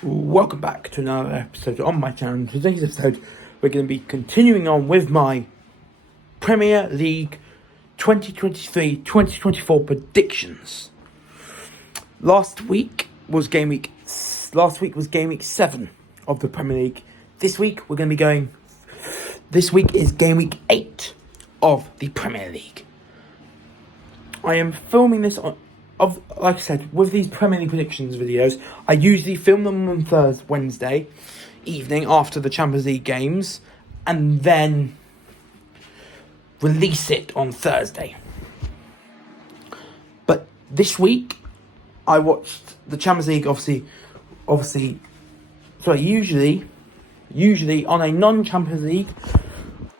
Welcome back to another episode on my channel. Today's episode, we're going to be continuing on with my Premier League 2023-2024 predictions. Last week was game week 7 of the Premier League. This week is game week 8 of the Premier League. I am filming this like I said, with these Premier League predictions videos, I usually film them on Wednesday evening after the Champions League games, and then release it on Thursday. But this week, I watched the Champions League. Usually on a non-Champions League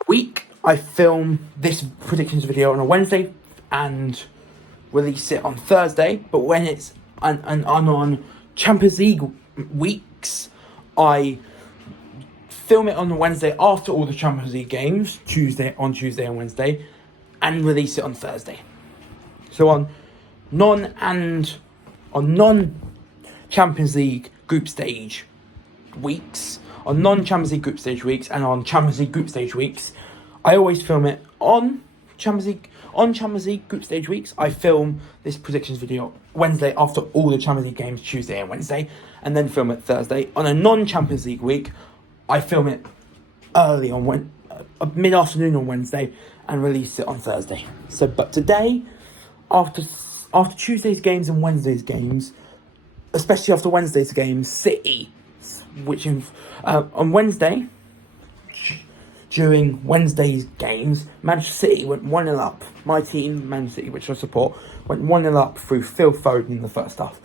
week, I film this predictions video on a Wednesday and release it on Thursday. But when it's on Champions League weeks, I film it on the Wednesday after all the Champions League games, Tuesday and Wednesday, and release it on Thursday. So on non-Champions League group stage weeks, and on Champions League group stage weeks, I always film it on Champions League group stage weeks. I film this predictions video Wednesday after all the Champions League games, Tuesday and Wednesday, and then film it Thursday. On a non-Champions League week, I film it early on mid-afternoon on Wednesday and release it on Thursday. But today, after Tuesday's games and Wednesday's games, especially after Wednesday's games, City, on Wednesday, during Wednesday's games, Manchester City went 1-0 up. My team, Man City, which I support, went 1-0 up through Phil Foden in the first half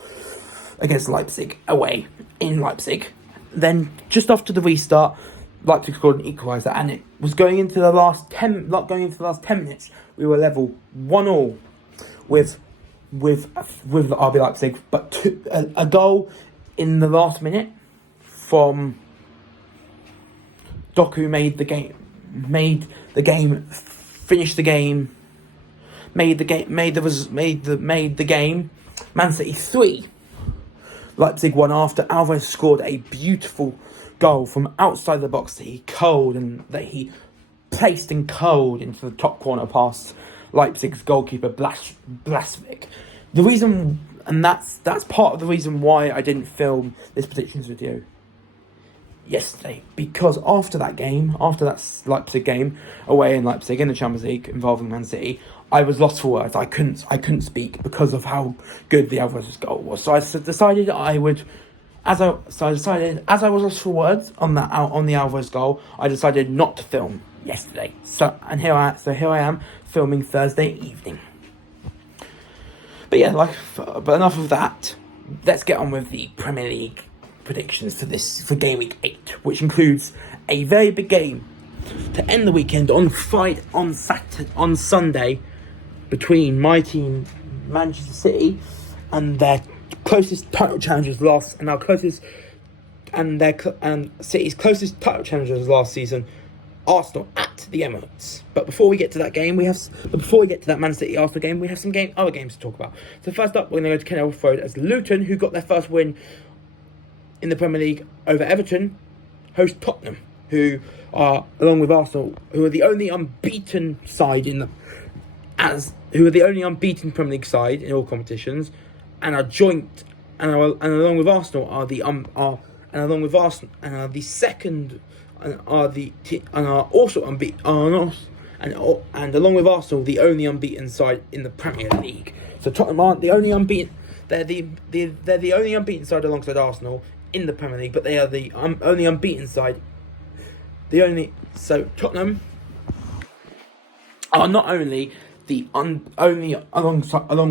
against Leipzig, away in Leipzig. Then, just after the restart, Leipzig scored an equaliser, and it was going into the last 10 minutes. We were level 1-1 with the RB Leipzig, but a goal in the last minute from Doku made the game, Man City 3, Leipzig 1 after Alvarez scored a beautiful goal from outside the box that he placed and curled into the top corner past Leipzig's goalkeeper Blasvik. The reason, and that's part of the reason why I didn't film this predictions video yesterday, because after that Leipzig game away in Leipzig in the Champions League involving Man City, I was lost for words. I couldn't speak because of how good the Alvarez goal was. So I decided as I was lost for words on the Alvarez goal, I decided not to film yesterday. So here I am filming Thursday evening. But but enough of that. Let's get on with the Premier League predictions for game week 8, which includes a very big game to end the weekend on Sunday between my team Manchester City and their closest title challengers City's closest title challengers last season, Arsenal at the Emirates. But before we get to that game, before we get to that Man City Arsenal game, we have some other games to talk about. So first up, we're going to go to Kenilworth Road as Luton, who got their first win in the Premier League over Everton, host Tottenham, who are, along with Arsenal, who are the only unbeaten side Premier League side in all competitions, and are along with Arsenal are also unbeaten, and along with Arsenal the only unbeaten side in the Premier League. So Tottenham aren't the only unbeaten; they're the only unbeaten side alongside Arsenal in the Premier League, but they are the only unbeaten side. So Tottenham are not only along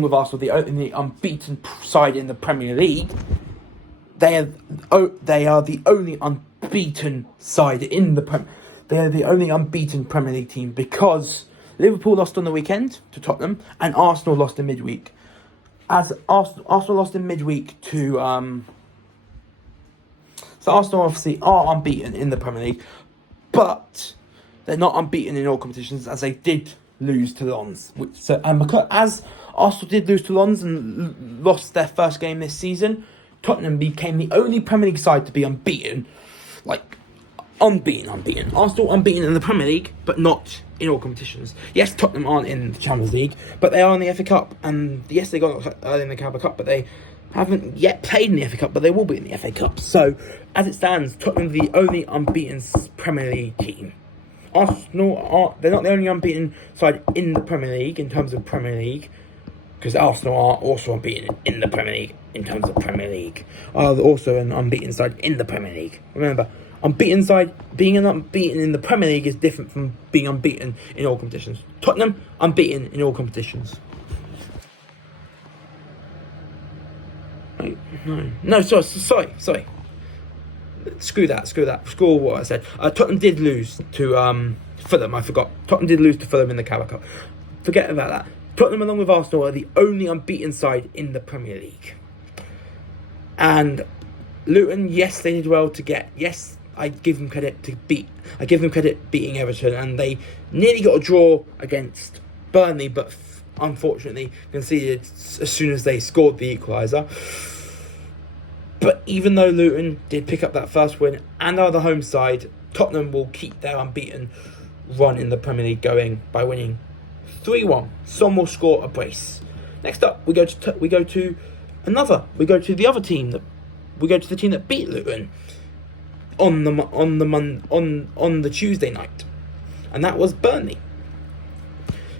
with Arsenal the only unbeaten side in the Premier League. They are the only unbeaten side in the Premier. They are the only unbeaten Premier League team, because Liverpool lost on the weekend to Tottenham and Arsenal lost in midweek. As Arsenal lost in midweek to so Arsenal obviously are unbeaten in the Premier League, but they're not unbeaten in all competitions, as they did lose to Lens. As Arsenal did lose to Lens and lost their first game this season Tottenham became the only Premier League side to be unbeaten. Like, unbeaten. Arsenal unbeaten in the Premier League, but not in all competitions. Yes, Tottenham aren't in the Champions League, but they are in the FA Cup. And yes, they got early in the Carabao Cup, but they haven't yet played in the FA Cup, but they will be in the FA Cup. So, as it stands, Tottenham are the only unbeaten Premier League team. Arsenal they're not the only unbeaten side in the Premier League in terms of Premier League, because Arsenal are also unbeaten in the Premier League in terms of Premier League. Are also an unbeaten side in the Premier League. Remember, being unbeaten in the Premier League is different from being unbeaten in all competitions. Tottenham, unbeaten in all competitions. No, sorry. Screw that. Screw what I said. Tottenham did lose to Fulham. I forgot. Tottenham did lose to Fulham in the Carabao Cup. Forget about that. Tottenham, along with Arsenal, are the only unbeaten side in the Premier League. And Luton, yes, they did well to get. Yes, I give them credit beating Everton, and they nearly got a draw against Burnley, but unfortunately conceded as soon as they scored the equaliser. But even though Luton did pick up that first win and are the home side, Tottenham will keep their unbeaten run in the Premier League going by winning 3-1. Son will score a brace. Next up, we go to the team that beat Luton on the Tuesday night, and that was Burnley,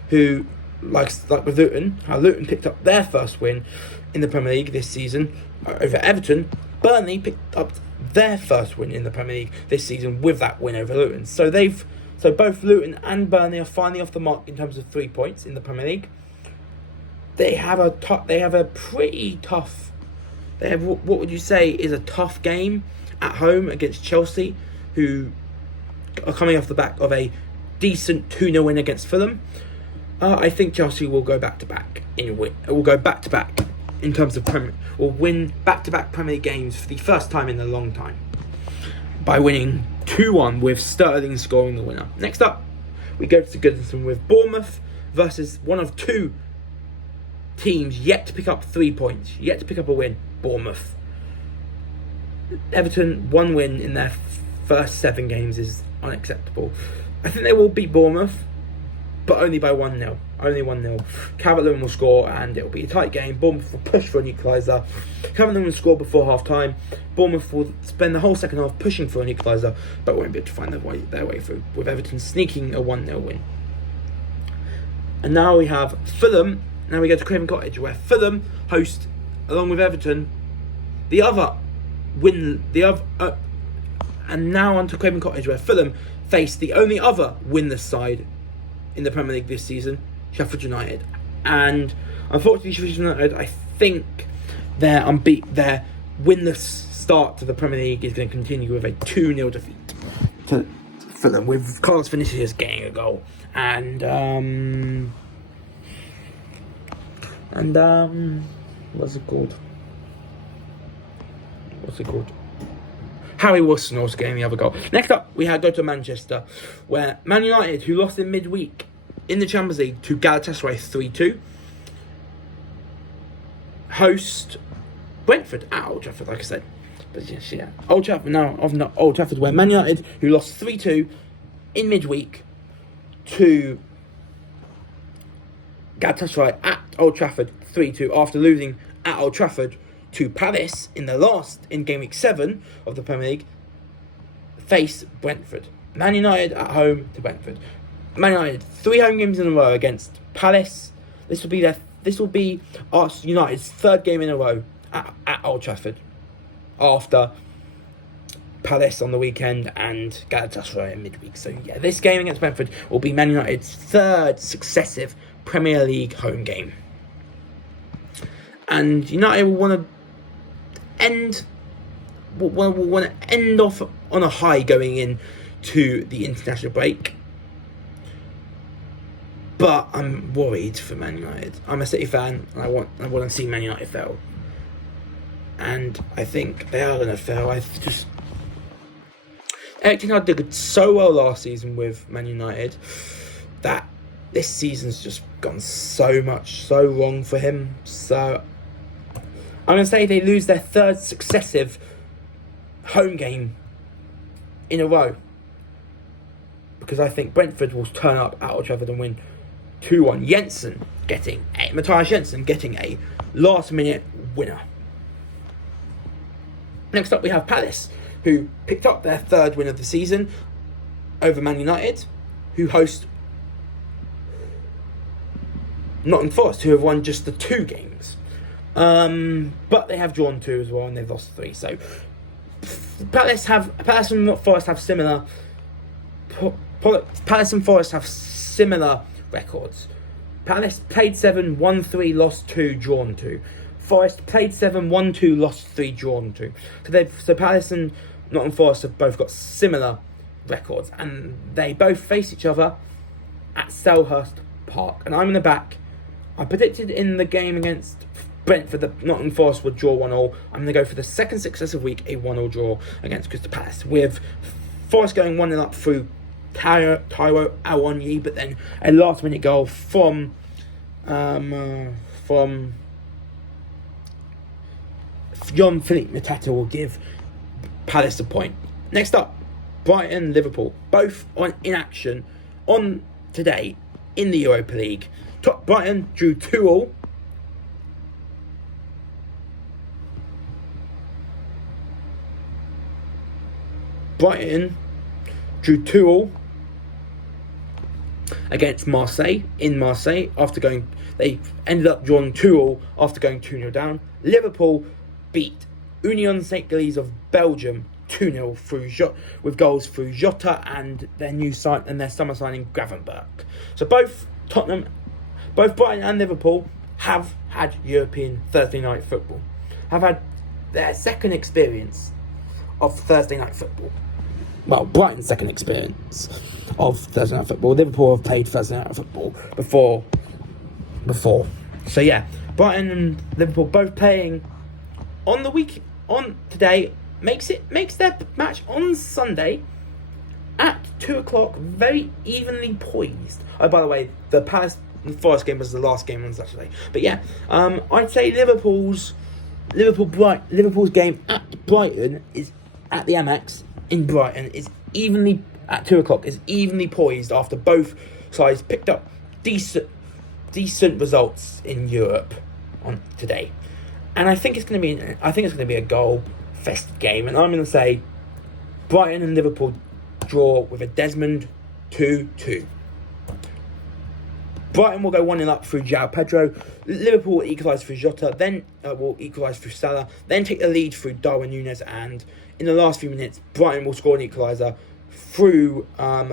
who like with Luton, how Luton picked up their first win in the Premier League this season over Everton. Burnley picked up their first win in the Premier League this season with that win over Luton. So both Luton and Burnley are finally off the mark in terms of 3 points in the Premier League. They have a pretty tough. They have what would you say is a tough game at home against Chelsea, who are coming off the back of a decent 2-0 win against Fulham. I think Chelsea will go back to back in terms of will win back-to-back Premier League games for the first time in a long time by winning 2-1 with Sterling scoring the winner. Next up, we go to Goodison with Bournemouth versus one of two teams yet to pick up 3 points, yet to pick up a win. Bournemouth. Everton, one win in their first 7 games is unacceptable. I think they will beat Bournemouth, but only by 1-0. Only 1-0. Calvert-Lewin will score and it will be a tight game. Bournemouth will push for an equaliser. Calvert-Lewin will score before half-time. Bournemouth will spend the whole second half pushing for an equaliser, but won't be able to find their way through, with Everton sneaking a 1-0 win. And now we have Fulham. Now we go to Craven Cottage, where Fulham host, along with Everton, and now on to Craven Cottage, where Fulham face the only other winless side in the Premier League this season, Sheffield United. And unfortunately, Sheffield United, I think their winless start to the Premier League is going to continue with a 2-0 defeat to Fulham, with Carlos Vinicius getting a goal. And what's it called? Harry Wilson also getting the other goal. Next up, we go to Manchester, where Man United, who lost in midweek in the Champions League to Galatasaray 3-2, host Brentford at Old Trafford, like I said. But yeah, Old Trafford, where Man United, who lost 3-2 in midweek to Galatasaray at Old Trafford 3-2 after losing at Old Trafford to Palace in Gameweek 7 of the Premier League, face Brentford. Man United at home to Brentford. Man United 3 home games in a row against Palace. This will be United's 3rd game in a row at Old Trafford, after Palace on the weekend and Galatasaray in midweek. So yeah, this game against Brentford will be Man United's 3rd successive Premier League home game. And United will want to end off on a high going into the international break. But I'm worried for Man United. I'm a City fan, and I want to see Man United fail. And I think they are going to fail. Eric Ten Hag did so well last season with Man United that this season's just gone so wrong for him. So I'm going to say they lose their third successive home game in a row. Because I think Brentford will turn up at Old Trafford and win 2-1. Matthias Jensen getting a last-minute winner. Next up we have Palace, who picked up their third win of the season over Man United, who host Nottingham Forest, who have won just the 2 games. But they have drawn 2 as well, and they've lost 3. So Palace and Forest have similar. Palace and Forest have similar records. Palace played 7, won 3, lost 2, drawn 2. Forest played 7, won 2, lost 3, drawn 2. So Palace and Nottingham Forest have both got similar records, and they both face each other at Selhurst Park. And I'm in the back. I predicted in the game against Brentford that Nottingham Forest would draw 1-1. I'm going to go for the second successive week a 1-1 draw against Crystal Palace, with Forest going 1-0 up through Taiwo Awoniyi, but then a last-minute goal from Jean-Philippe Mateta will give Palace a point. Next up, Brighton, Liverpool, both in action on today in the Europa League. Brighton drew 2-2. Brighton drew 2-2 against Marseille in Marseille they ended up drawing 2-2 after going 2-0 down. Liverpool beat Union Saint-Gilles of Belgium 2-0 with goals through Jota and their summer signing Gravenberch. So both Brighton and Liverpool have had European Thursday night football, have had their second experience of Thursday night football. Well, Brighton's second experience of Thursday night football. Liverpool have played Thursday night football before. So yeah, Brighton and Liverpool both playing on today makes their match on Sunday at 2:00 very evenly poised. Oh, by the way, the Palace Forest game was the last game on Saturday. But yeah, I'd say Liverpool's game at Brighton is at the Amex in Brighton is evenly at 2:00 is evenly poised after both sides picked up decent results in Europe on today, and I think it's going to be a goal fest game, and I'm going to say Brighton and Liverpool draw with a Desmond 2-2. Brighton will go 1-0 up through João Pedro. Liverpool will equalise through Jota, then will equalise through Salah, then take the lead through Darwin Núñez, and in the last few minutes, Brighton will score an equaliser through Ansu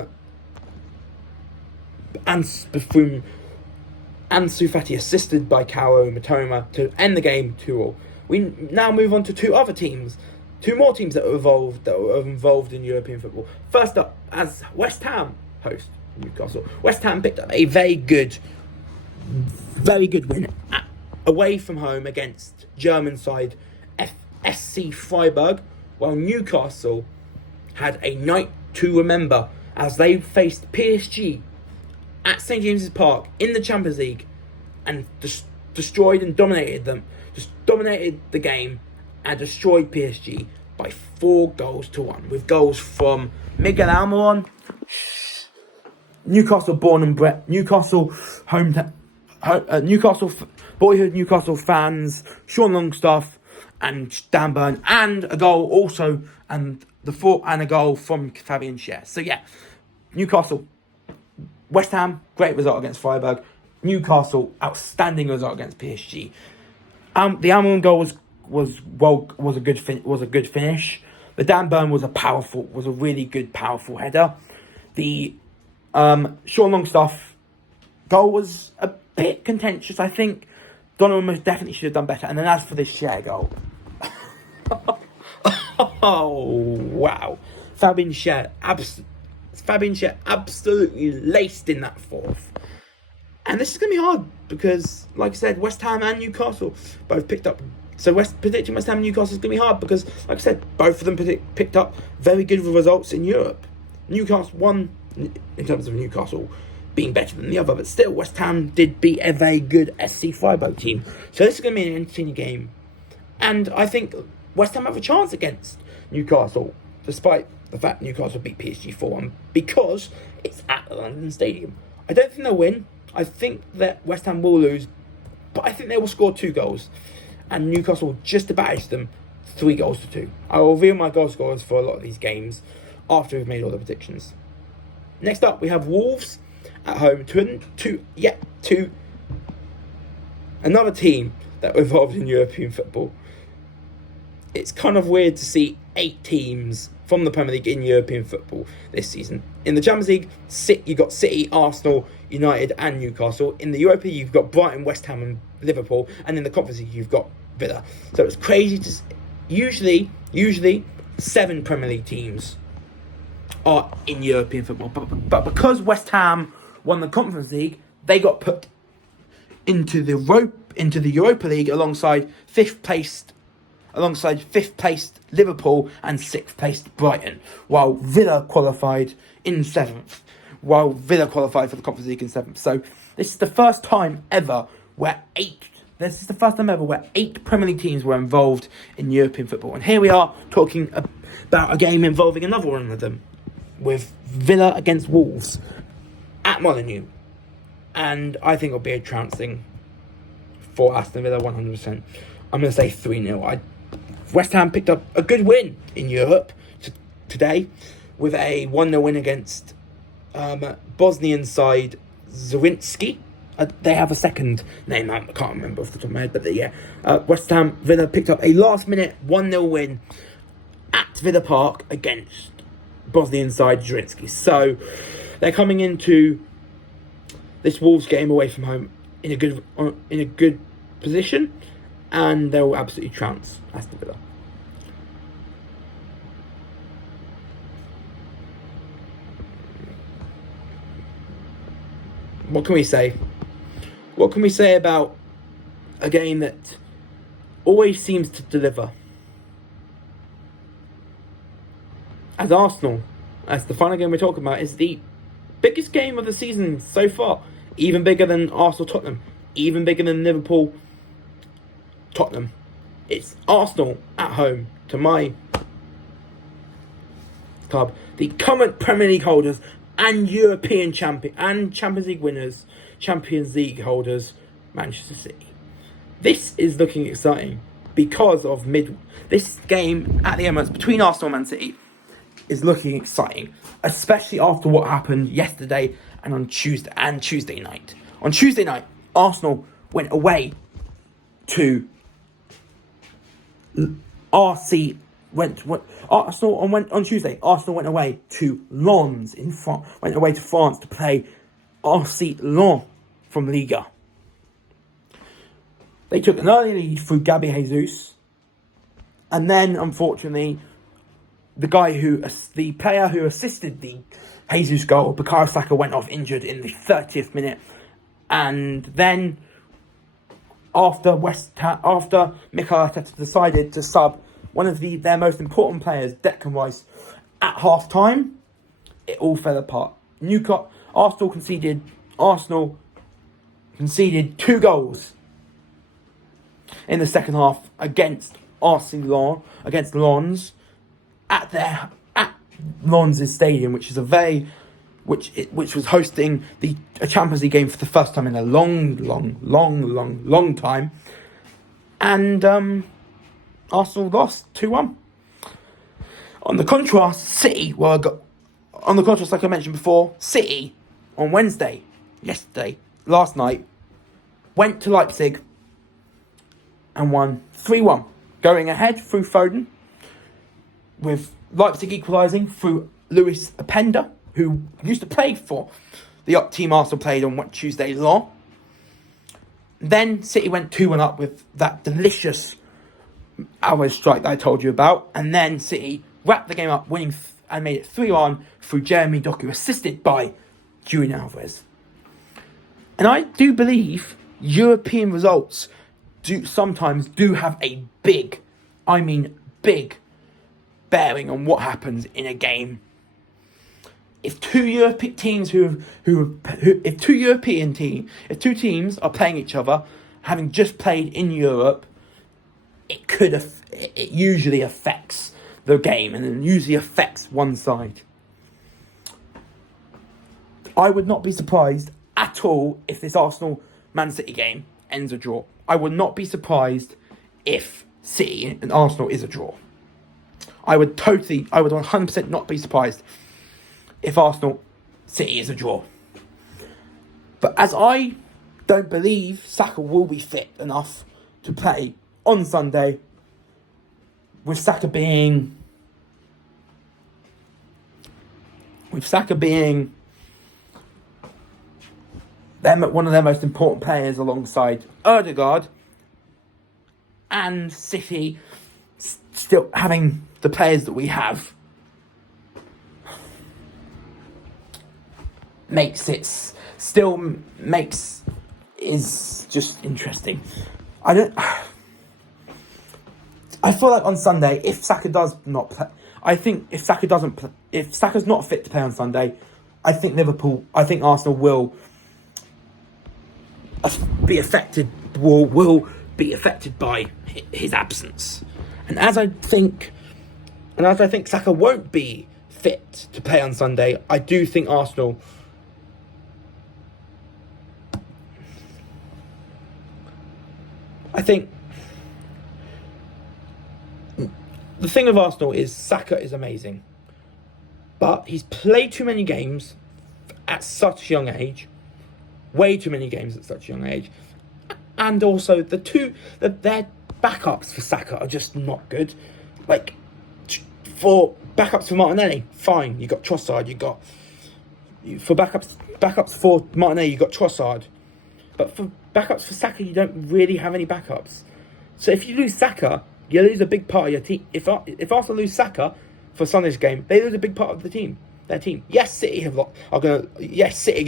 Fati, assisted by Kaoru Mitoma, to end the game 2-2. We now move on to two more teams that are involved in European football. First up, as West Ham host Newcastle. West Ham picked up a very good win away from home against German side SC Freiburg, while Newcastle had a night to remember as they faced PSG at St James's Park in the Champions League and destroyed and dominated them. Just dominated the game and destroyed PSG by 4-1, with goals from Miguel Almiron, Newcastle born and bred, Newcastle boyhood Newcastle fans, Sean Longstaff and Dan Burn, and a goal from Fabian Schär. So yeah, Newcastle, West Ham, great result against Freiburg. Newcastle, outstanding result against PSG. The Almiron goal was a good finish. The Dan Burn was a really good powerful header. The Sean Longstaff goal was a bit contentious. I think Donovan most definitely should have done better. And then as for this Schär goal, oh wow, Fabian Schär absolutely laced in that fourth. And this is going to be hard because, like I said, West Ham and Newcastle both picked up. So predicting West Ham and Newcastle is going to be hard because, like I said, both of them picked up very good results in Europe. Newcastle won in terms of Newcastle being better than the other, but still West Ham did beat a very good SC Freiburg team. So this is going to be an entertaining game. And I think West Ham have a chance against Newcastle, despite the fact Newcastle beat PSG 4-1, because it's at the London Stadium. I don't think they'll win. I think that West Ham will lose, but I think they will score 2 goals. And Newcastle will just about edge them 3-2. I will reveal my goal scorers for a lot of these games after we've made all the predictions. Next up, we have Wolves at home to another team that were involved in European football. It's kind of weird to see 8 teams from the Premier League in European football this season. In the Champions League, you've got City, Arsenal, United and Newcastle. In the Europa League, you've got Brighton, West Ham and Liverpool. And in the Conference League, you've got Villa. So it's crazy to... Usually 7 Premier League teams are in European football. But because West Ham won the Conference League, they got put into the Europa League alongside 5th placed Liverpool and 6th placed Brighton, while Villa qualified in 7th. While Villa qualified for the Conference League in 7th. So this is the first time ever where 8 Premier League teams were involved in European football. And here we are talking about a game involving another one of them, with Villa against Wolves at Molineux. And I think it'll be a trouncing for Aston Villa, 100%. I'm going to say 3-0. West Ham picked up a good win in Europe today with a 1-0 win against Bosnian side Zrinjski. They have a second name, I can't remember off the top of my head, but yeah. West Ham Villa picked up a last-minute 1-0 win at Villa Park against Bosnian side Zrinjski. So they're coming into this Wolves game away from home in a good position, and they'll absolutely trounce Aston Villa. What can we say? What can we say about a game that always seems to deliver? As Arsenal, as the final game we're talking about, is the biggest game of the season so far. Even bigger than Arsenal-Tottenham. Even bigger than Liverpool-Tottenham. It's Arsenal at home to my club. The current Premier League holders and European champion and Champions League winners, Champions League holders, Manchester City. This is looking exciting because of this game at the Emirates between Arsenal and Man City is looking exciting, especially after what happened yesterday and on Tuesday night. On Tuesday night, Arsenal went away to RC. On Tuesday, Arsenal went away to Lens in France. Went away to France to play RC Lens from Liga. They took an early lead through Gabi Jesus, and then unfortunately, the player who assisted the Jesus goal, Bukayo Saka, went off injured in the 30th minute, and then after Mikel Arteta decided to sub one of their most important players, Declan Rice, at half time, it all fell apart. Arsenal conceded 2 goals in the second half against Lens at Lens' stadium, which is which was hosting a Champions League game for the first time in a long time, and Arsenal lost 2-1. On the contrast, like I mentioned before, City on last night, went to Leipzig and won 3-1, going ahead through Foden, with Leipzig equalising through Luis Openda, who used to play for the team Arsenal played on Tuesday long. Then City went 2-1 up with that delicious Alvarez strike that I told you about, and then City wrapped the game up, winning and made it 3-1 through Jeremy Doku, assisted by Julian Alvarez. And I do believe European results sometimes have a big bearing on what happens in a game. If two teams are playing each other, having just played in Europe, it usually affects the game, and it usually affects one side. I would not be surprised at all if this Arsenal-Man City game ends a draw. I would not be surprised if City and Arsenal is a draw. I would 100% not be surprised if Arsenal-City is a draw. But as I don't believe Saka will be fit enough to play on Sunday, with Saka being one of their most important players alongside Ødegaard, and City still having the players that we have, is just interesting. I feel like on Sunday, if Saka does not play, if Saka's not fit to play on Sunday, I think Arsenal will be affected. Will be affected by his absence, and as I think Saka won't be fit to play on Sunday, I do think Arsenal. I think the thing of Arsenal is Saka is amazing, but he's played too many games at such a young age, way too many games at such a young age, and also their backups for Saka are just not good. Like, for backups for Martinelli, fine, you got Trossard, for backups for Martinelli, you got Trossard, but for backups for Saka, you don't really have any backups. So if you lose Saka, you lose a big part of your team. If Arsenal lose Saka for Sunday's game, they lose a big part of their team. Yes, City are going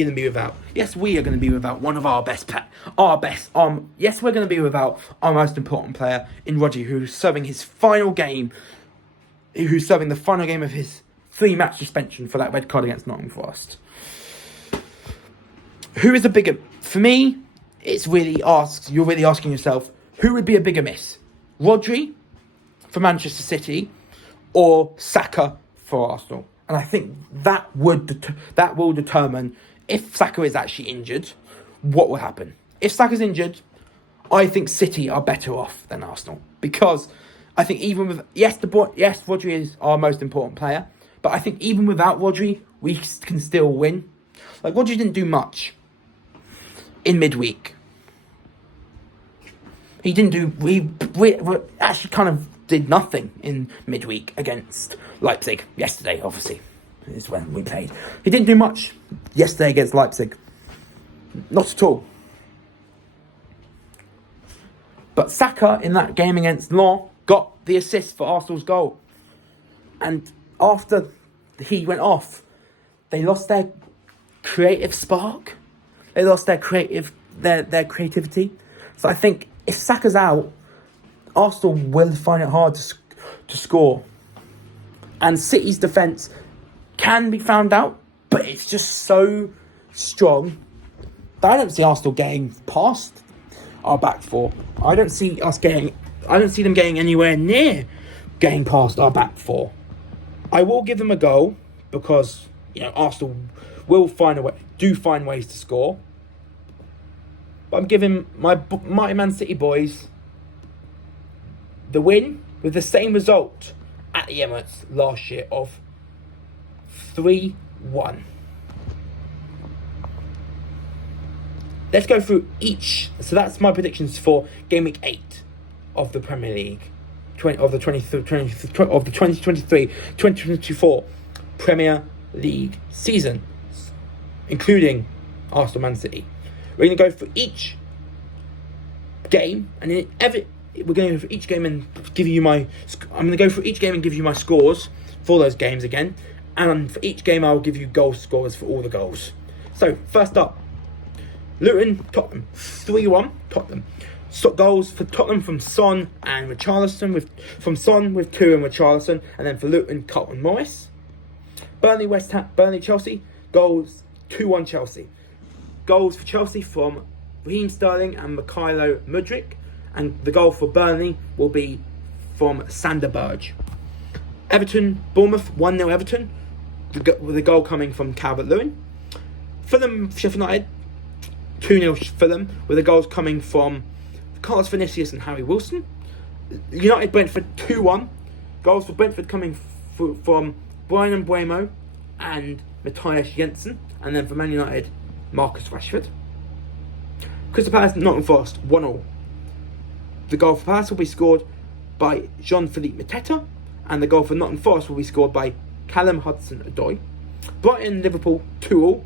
to be without. Yes, we are going to be without one of our best. Yes, we're going to be without our most important player in Rodri, who's serving the final game of his 3-match suspension for that red card against Nottingham Forest. Who is a bigger? For me, you're really asking yourself, who would be a bigger miss? Rodri for Manchester City or Saka for Arsenal? And I think that will determine if Saka is actually injured, what will happen. If Saka's injured, I think City are better off than Arsenal, because I think even with Rodri is our most important player, but I think even without Rodri, we can still win. Like, Rodri didn't do much in midweek. We actually kind of did nothing in midweek against Leipzig yesterday, obviously, is when we played. He didn't do much yesterday against Leipzig. Not at all. But Saka, in that game against Lens, got the assist for Arsenal's goal. And after he went off, they lost their creative spark. They lost their creativity. So I think if Saka's out, Arsenal will find it hard to score. And City's defence can be found out, but it's just so strong that I don't see Arsenal getting past our back four. I don't see them getting anywhere near getting past our back four. I will give them a goal because, Arsenal will find ways to score. But I'm giving my Man City boys the win with the same result at the Emirates last year of 3-1. Let's go through each. So that's my predictions for Gameweek 8 of the Premier League, of the 2023-2024 Premier League season, including Arsenal Man City. We're going to go for each game, and we're going to go for each game and give you my. I'm going to go for each game and give you my scores for those games again, and for each game I will give you goal scores for all the goals. So first up, Luton Tottenham 3-1 Tottenham. Goals for Tottenham from Son and Richarlison, from Son with 2 and Richarlison, and then for Luton, Carlton Morris. Burnley Chelsea, goals 2-1 Chelsea. Goals for Chelsea from Raheem Sterling and Mykhailo Mudryk, and the goal for Burnley will be from Sander Berge. Everton, Bournemouth, 1-0 Everton, with the goal coming from Calvert-Lewin. Fulham, Sheffield United, 2-0 Fulham, with the goals coming from Carlos Vinicius and Harry Wilson. United, Brentford, 2-1. Goals for Brentford coming from Brian Mbeumo and Matthias Jensen. And then for Man United, Marcus Rashford. Crystal Palace, Nottingham Forest, 1-1. The goal for Palace will be scored by Jean-Philippe Mateta, and the goal for Nottingham Forest will be scored by Callum Hudson-Odoi. Brighton, Liverpool, 2-2.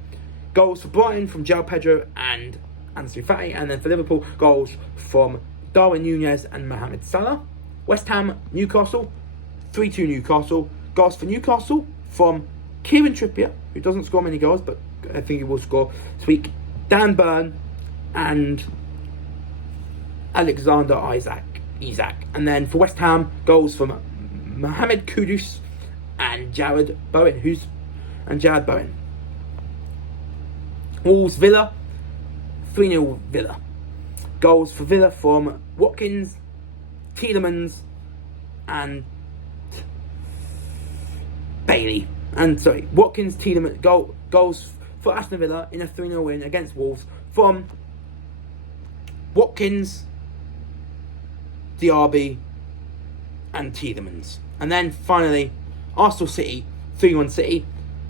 Goals for Brighton from João Pedro and Ansu Fati, and then for Liverpool, goals from Darwin Núñez and Mohamed Salah. West Ham, Newcastle, 3-2 Newcastle. Goals for Newcastle from Kieran Trippier, who doesn't score many goals, but I think he will score this week. Dan Burn and Alexander Isaac. And then for West Ham, goals from Mohamed Kudus and Jared Bowen. Wolves, Villa, 3-0 Villa. Goals for Villa from Watkins, Tielemans and Bailey. Watkins, Tielemans, goals for Aston Villa in a 3-0 win against Wolves from Watkins, Diaby and Tielemans. And then finally, Arsenal City, 3-1 City.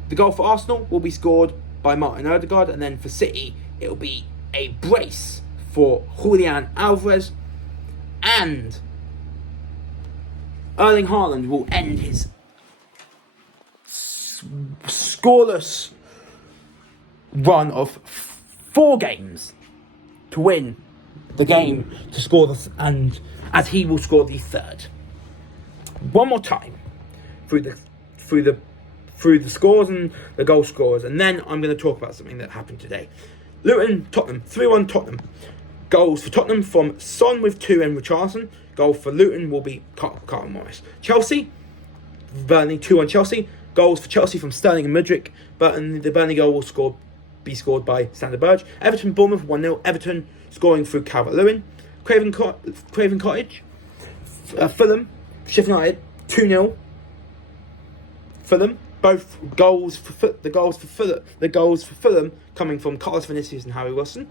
The goal for Arsenal will be scored by Martin Odegaard, and then for City, it will be a brace for Julian Alvarez, and Erling Haaland will end his scoreless run of 4 games to win the game to score and as he will score the 3rd. One more time through the scores and the goal scorers, and then I'm going to talk about something that happened today. Luton, Tottenham, 3-1 Tottenham. Goals for Tottenham from Son with 2 and Richarlison. Goal for Luton will be Carlton Morris. Chelsea, Burnley, 2-1 Chelsea. Goals for Chelsea from Sterling and Mudryk. The Burnley goal will be scored by Sander Berge. Everton, Bournemouth, 1-0. Everton scoring through Calvert-Lewin. Craven Cottage. Fulham, Sheffield United, 2-0. Fulham. Both goals for the goals for Fulham coming from Carlos Vinicius and Harry Wilson.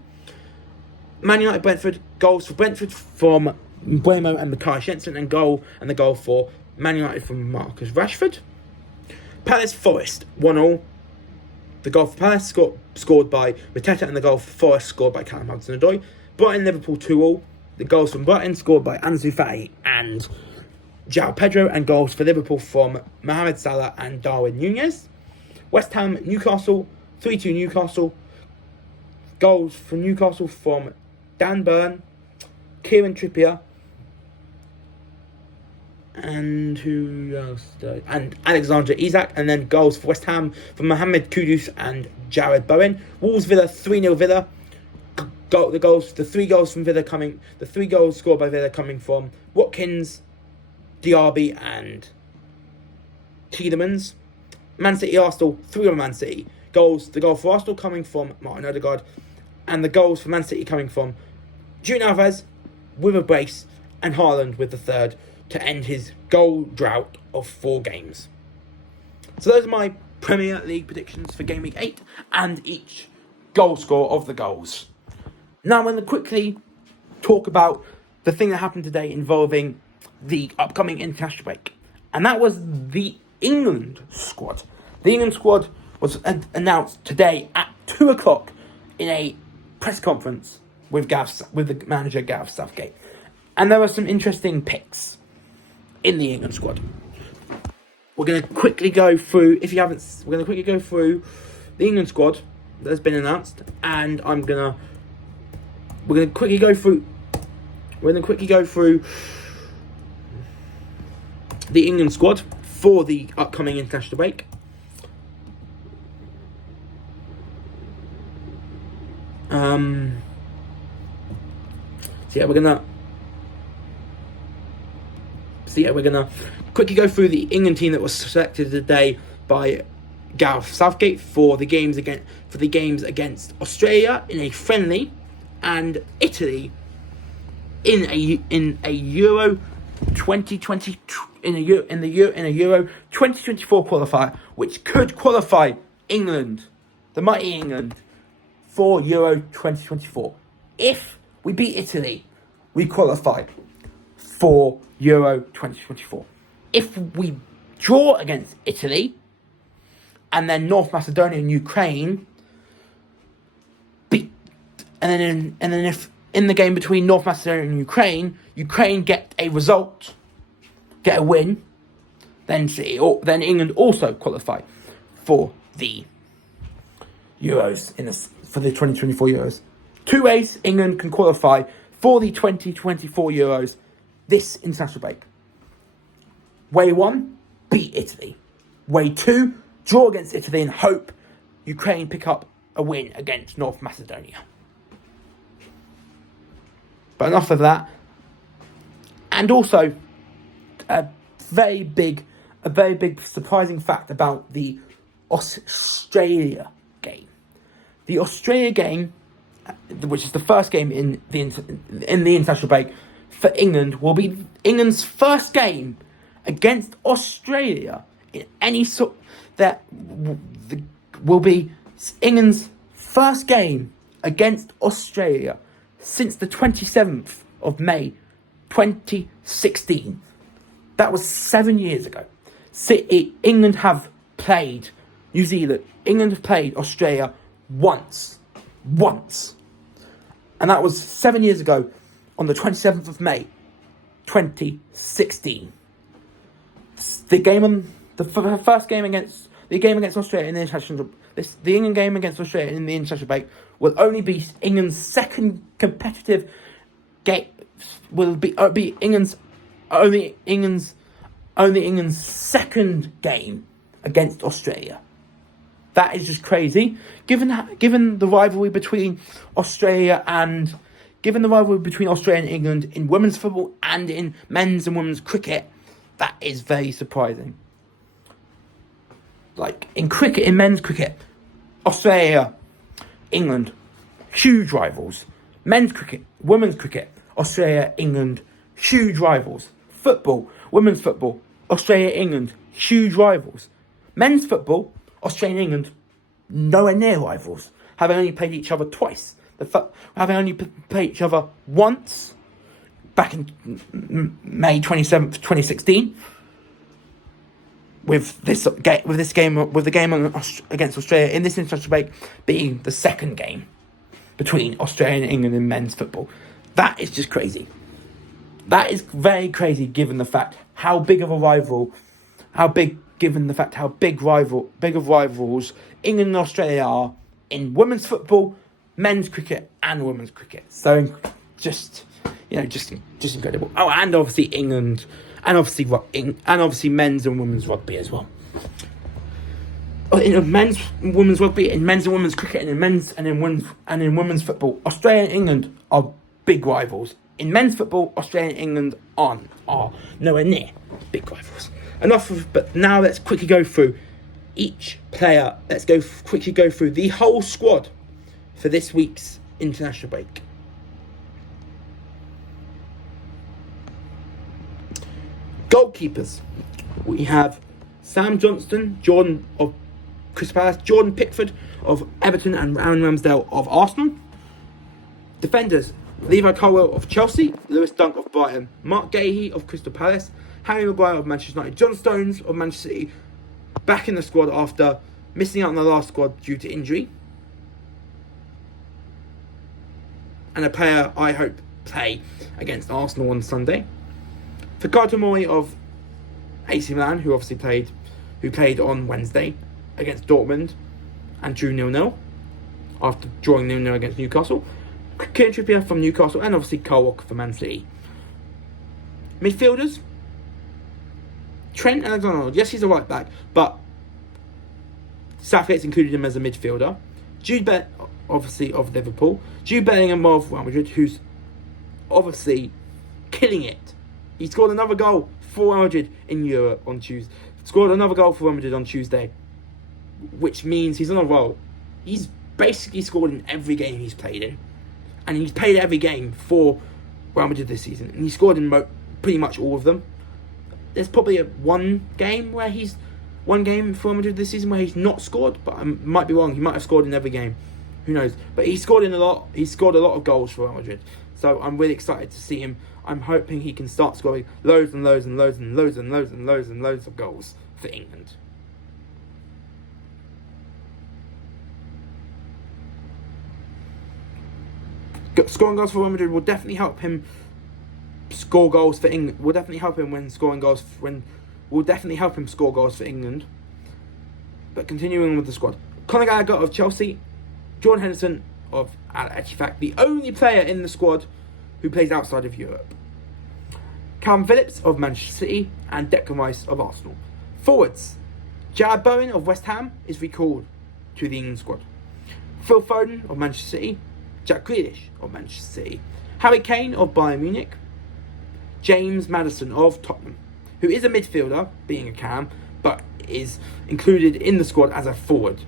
Man United, Brentford, goals for Brentford from Mbeumo and Matthias Jensen, and the goal for Man United from Marcus Rashford. Palace, Forest, 1-1. The goal for Palace scored by Mateta, and the goal for Forest scored by Callum Hudson-Odoi. Brighton, Liverpool, 2-2. The goals from Brighton scored by Ansu Fati and João Pedro, and goals for Liverpool from Mohamed Salah and Darwin Núñez. West Ham, Newcastle, 3-2 Newcastle. Goals for Newcastle from Dan Burn, Kieran Trippier, and who else? And Alexander Isak. And then goals for West Ham from Mohamed Kudus and Jared Bowen. Wolves, Villa, 3-0 Villa. The 3 goals from Villa coming. The 3 goals scored by Villa coming from Watkins, Diaby and Tielemans. Man City, Arsenal, 3-1 Man City. The goal for Arsenal coming from Martin Odegaard, and the goals for Man City coming from Julian Alvarez with a brace and Haaland with the 3rd to end his goal drought of 4 games. So those are my Premier League predictions for Game Week 8 and each goal score of the goals. Now I'm going to quickly talk about the thing that happened today involving the upcoming international break, and that was the England squad. The England squad was announced today at 2:00 in a press conference with the manager Gareth Southgate, and there were some interesting picks in the England squad. We're going to quickly go through. We're going to quickly go through the England squad that has been announced, and we're going to quickly go through the England squad for the upcoming international break. We're gonna quickly go through the England team that was selected today by Gareth Southgate for the games against Australia in a friendly and Italy in a Euro 2020 in a Euro 2024 qualifier, which could qualify England, the mighty England, for Euro 2024. If we beat Italy, we qualify for Euro 2024. If we draw against Italy, and then North Macedonia and Ukraine beat, and then if in the game between North Macedonia and Ukraine get a result, get a win, then England also qualify for the Euros for the 2024 Euros. Two ways England can qualify for the 2024 Euros this international break. Way 1, beat Italy. Way 2, draw against Italy and hope Ukraine pick up a win against North Macedonia. But enough of that. And also, a very big surprising fact about the Australia game. The Australia game, which is the first game in the international break for England, will be England's first game against Australia in any sort. That will be England's first game against Australia since the 27th of May 2016. That was 7 years ago. England have played New Zealand. England have played Australia once. And that was 7 years ago on the 27th of May 2016. The first game against Australia in the international, the England game against Australia in the international break will only be England's second competitive game. Will be England's second game against Australia. That is just crazy. Given the rivalry between Australia and England in women's football and in men's and women's cricket, that is very surprising. Like in men's cricket, Australia, England, huge rivals. Men's cricket, women's cricket, Australia, England, huge rivals. Football, women's football, Australia, England, huge rivals. Men's football, Australia and England, nowhere near rivals. Having only played each other twice. Having only played each other once, back in May 27th, 2016. With the game against Australia in this international break being the second game between Australia and England in men's football. That is just crazy. That is very crazy given the fact how big of rivals England and Australia are in women's football, men's cricket and women's cricket. So just incredible. Oh, and obviously England. And obviously men's and women's rugby as well. In men's and women's rugby, in men's and women's cricket, and in women's football, Australia and England are big rivals. In men's football, Australia and England are nowhere near big rivals. But now let's quickly go through each player. Let's quickly go through the whole squad for this week's international break. Goalkeepers. We have Sam Johnston, Jordan of Crystal Palace, Jordan Pickford of Everton, and Aaron Ramsdale of Arsenal. Defenders, Levi Colwill of Chelsea, Lewis Dunk of Brighton, Mark Gahey of Crystal Palace, Harry Maguire of Manchester United, John Stones of Manchester City, back in the squad after missing out on the last squad due to injury. And a player I hope play against Arsenal on Sunday. Fikayo Tomori of AC Milan, who played on Wednesday against Dortmund and drew 0-0 after drawing 0-0 against Newcastle. Kieran Trippier from Newcastle, and obviously Kyle Walker for Man City. Midfielders, Trent Alexander-Arnold. Yes, he's a right back, but Southgate's included him as a midfielder. Jude Bellingham, obviously of Liverpool. Jude Bellingham of Real Madrid, who's obviously killing it. He scored another goal for Real Madrid in Europe on Tuesday. Scored another goal for Real Madrid on Tuesday, which means he's on a roll. He's basically scored in every game he's played in, and he's played every game for Real Madrid this season, and he scored in pretty much all of them. There's probably one game for Real Madrid this season where he's not scored, but I might be wrong. He might have scored in every game. Who knows? But he scored in a lot. He scored a lot of goals for Real Madrid. So I'm really excited to see him. I'm hoping he can start scoring loads and loads and loads and loads and loads and loads and loads of goals for England. Scoring goals for Real Madrid will definitely help him score goals for England. Will definitely help him will definitely help him score goals for England. But continuing with the squad, Conor Gallagher of Chelsea, Jordan Henderson of Al Ettifaq, the only player in the squad who plays outside of Europe. Callum Phillips of Manchester City and Declan Rice of Arsenal. Forwards, Jarrod Bowen of West Ham is recalled to the England squad. Phil Foden of Manchester City, Jack Grealish of Manchester City, Harry Kane of Bayern Munich, James Maddison of Tottenham, who is a midfielder, being a cam, but is included in the squad as a forward.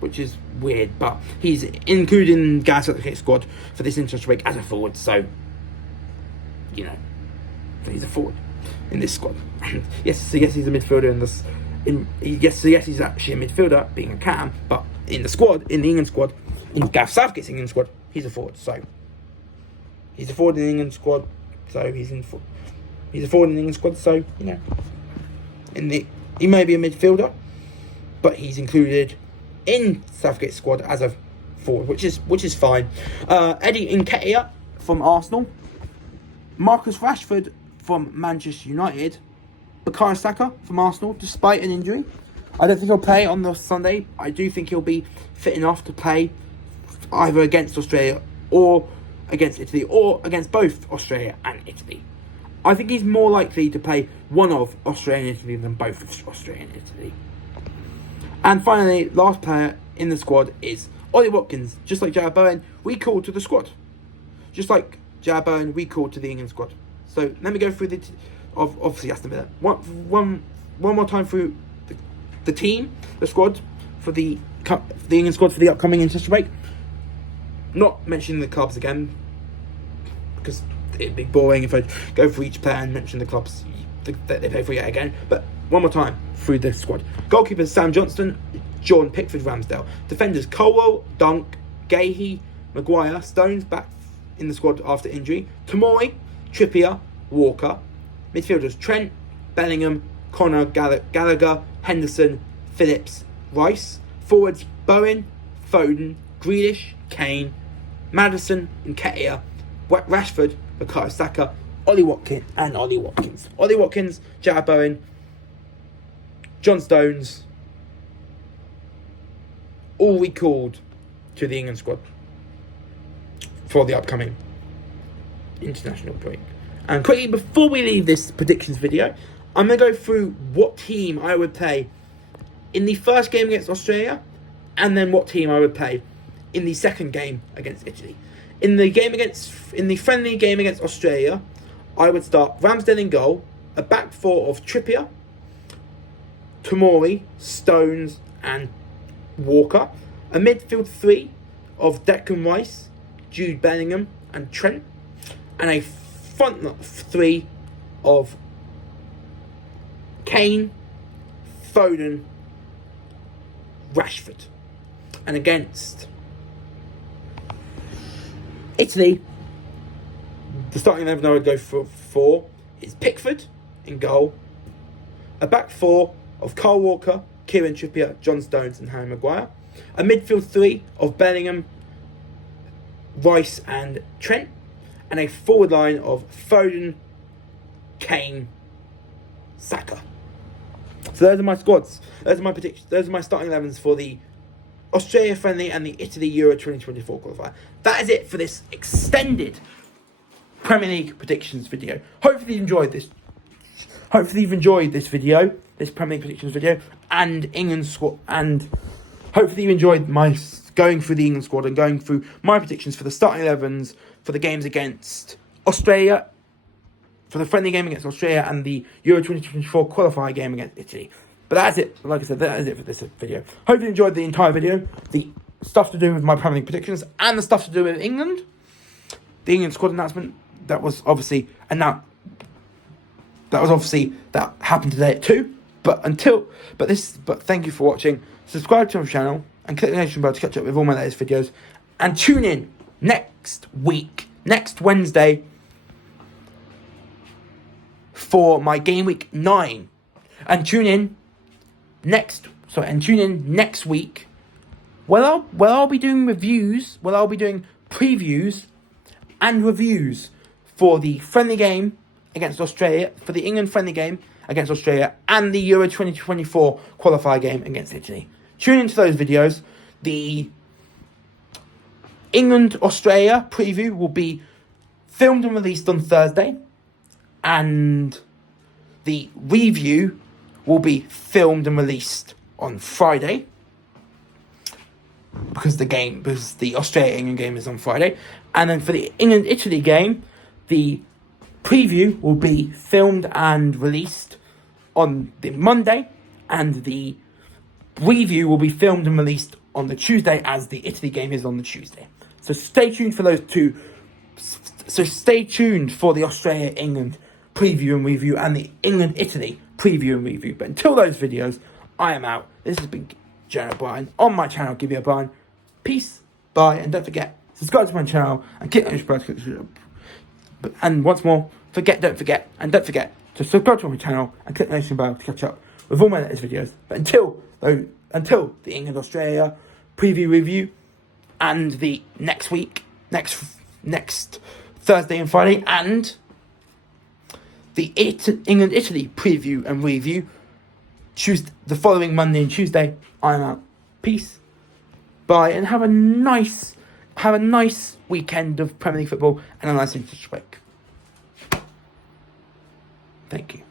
Which is weird, but he's included in Gareth Southgate's squad for this international break as a forward, so, you know, he's a forward in this squad. yes, he's a midfielder in this. Yes, he's actually a midfielder, being a cam, but in the squad, in the England squad, in Gareth Southgate's England squad, he's a forward. So he's a forward in the England squad. So he's a forward in the England squad. So you know, he may be a midfielder, but he's included in Southgate's squad as a forward, which is fine. Eddie Nketiah from Arsenal, Marcus Rashford from Manchester United, Bukayo Saka from Arsenal, despite an injury. I don't think he'll play on the Sunday. I do think he'll be fit enough to play either against Australia or against Italy, or against both Australia and Italy. I think he's more likely to play one of Australia and Italy than both of Australia and Italy. And finally, last player in the squad is Ollie Watkins. Just like Jarrod Bowen, recalled to the squad. Just like Jarrod Bowen, recalled to the England squad. So let me go through obviously Aston Villa. One more time through the team, the squad for the England squad for the upcoming international break. Not mentioning the clubs again, because it'd be boring if I go through each player and mention the clubs that they play for yet again. But one more time through the squad. Goalkeepers Sam Johnston, Jordan Pickford, Ramsdale. Defenders Colwell, Dunk, Gahey, Maguire. Stones back in the squad after injury. Tomori, Trippier, Walker. Midfielders Trent, Bellingham, Conor Gallagher, Henderson, Phillips, Rice. Forwards Bowen, Foden, Grealish, Kane, Maddison, Nketiah, Rashford, Bukayo Saka, Ollie Watkins. Ollie Watkins, Jarrod Bowen, John Stones, all recalled to the England squad for the upcoming international break. And quickly, before we leave this predictions video, I'm going to go through what team I would play in the first game against Australia, and then what team I would play in the second game against Italy. In the friendly game against Australia, I would start Ramsdale in goal, a back four of Trippier, Tomori, Stones, and Walker, a midfield three of Declan Rice, Jude Bellingham, and Trent, and a front three of Kane, Foden, Rashford. And against Italy, the starting 11 I would go for is Pickford in goal, a back four of Kyle Walker, Kieran Trippier, John Stones, and Harry Maguire, a midfield three of Bellingham, Rice, and Trent, and a forward line of Foden, Kane, Saka. So those are my squads. Those are my predictions. Those are my starting 11s for the Australia friendly and the Italy Euro 2024 qualifier. That is it for this extended Premier League predictions video. Hopefully you've enjoyed this. This Premier League predictions video, and England squad, and hopefully you enjoyed my going through the England squad and going through my predictions for the starting 11s for the games against Australia, for the friendly game against Australia and the Euro 2024 qualifier game against Italy. But that's it. Like I said, that is it for this video. Hope you enjoyed the entire video, the stuff to do with my Premier League predictions and the stuff to do with England. the England squad announcement that was obviously announced. That happened today at 2. But thank you for watching. Subscribe to my channel and click the notification bell to catch up with all my latest videos. And tune in next Wednesday, for my Game Week 9. And tune in next week, where I'll be doing reviews, where I'll be doing previews and reviews for the friendly game against Australia, for the England friendly game against Australia, and the Euro 2024 qualifier game against Italy. Tune into those videos. The England-Australia preview will be filmed and released on Thursday, and the review will be filmed and released on Friday, because the Australia-England game is on Friday. And then for the England-Italy game, the preview will be filmed and released on the Monday, and the review will be filmed and released on the Tuesday, as the Italy game is on the Tuesday. So stay tuned for those two. So stay tuned for the Australia-England preview and review, and the England-Italy preview and review. But until those videos, I am out. This has been Jared Bryan on my channel. Give me a Bryan. Peace, bye, and don't forget, subscribe to my channel and click on the notification. And once more, don't forget to subscribe to my channel and click the notification bell to catch up with all my latest videos. But until the England-Australia preview review, and the next Thursday and Friday, and the England-Italy preview and review the following Monday and Tuesday, I'm out. Peace, bye, and have a nice weekend of Premier League football and a nice English break. Thank you.